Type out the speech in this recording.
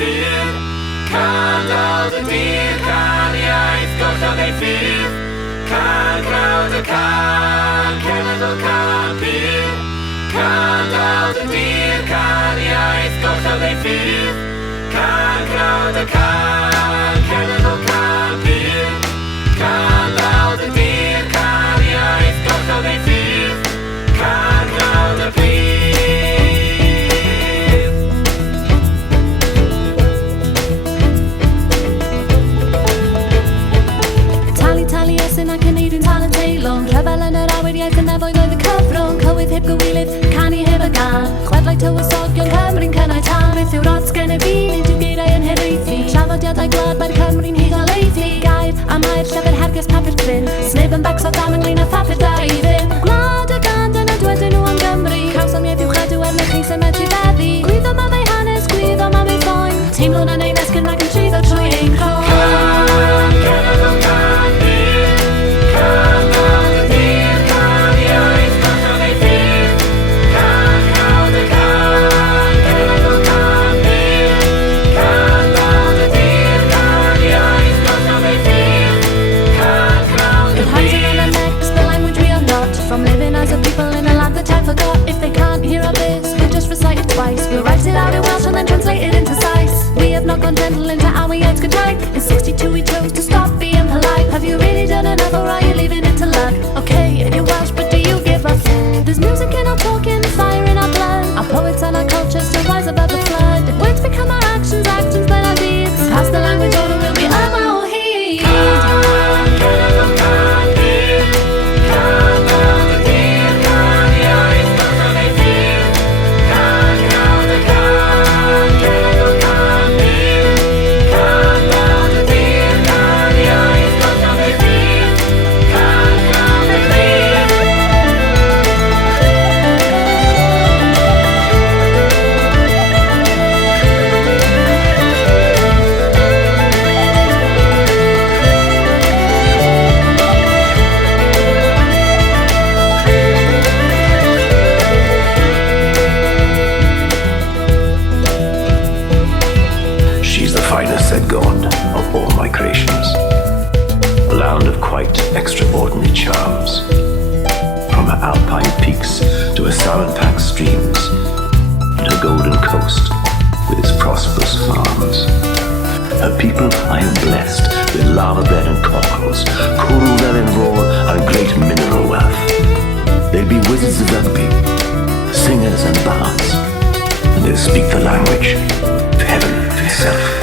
byd. Can dal dy dir, can iaith gollog ei ffydd. Can grawd y can, cenedl can byd. Can dal dy dir, can iaith gollog ei ffydd. Can grawd y can, cenedl can byd. Can dal dy dir, can iaith gollog ei ffydd. Can grawd y byd. Ac yn neud yn tal yn teilwng Rhyfel yn yr awyr iaith yn nefoedd oedd y cyfrwng Cywydd heb gywilydd, canu heb y gan Chwedlau tywysogion Cymru'n cynnau tan Beth yw'r ots gen y fi, nid yw geiriau yn hiraethu Traddodiadau gwlad mae'r Cymru'n hyd o leithi Gair a mae'r llyfr hergys papur cryn Sneb yn becso dam ynglyn â phapur da i ddim Gwlad y gan dyna dwedyn nhw am Gymru Cawsamiaeth yw chedw er na chi sy'n medru beddi Gwyddo mam ei hanes, gwyddo mam ei boen Teimlo'n aneines Cymraeg yn tryddo trwy ein croen From living as a people in a land that time forgot If they can't hear our biz, we'll just recite it twice We'll write it out in Welsh and then translate it into Sais We have not gone gentle into our yates goodnight In 62 we chose to stop being polite Have you really done enough or are you leaving it to luck? Okay, and you're Welsh, but do you give a f***? There's music in our talking, fire in our blood Our poets and our culture still rise above the flood Words become our actions, actions then our deeds Pass the language on and we'll be our heed Said God of all my creations, a land of quite extraordinary charms, from her alpine peaks to her salmon-packed streams, and her golden coast with its prosperous farms. Her people I have blessed with lava bed and corals, coral velvet roar, and great mineral wealth. They'll be wizards of rugby, singers and bards, and they'll speak the language of heaven itself.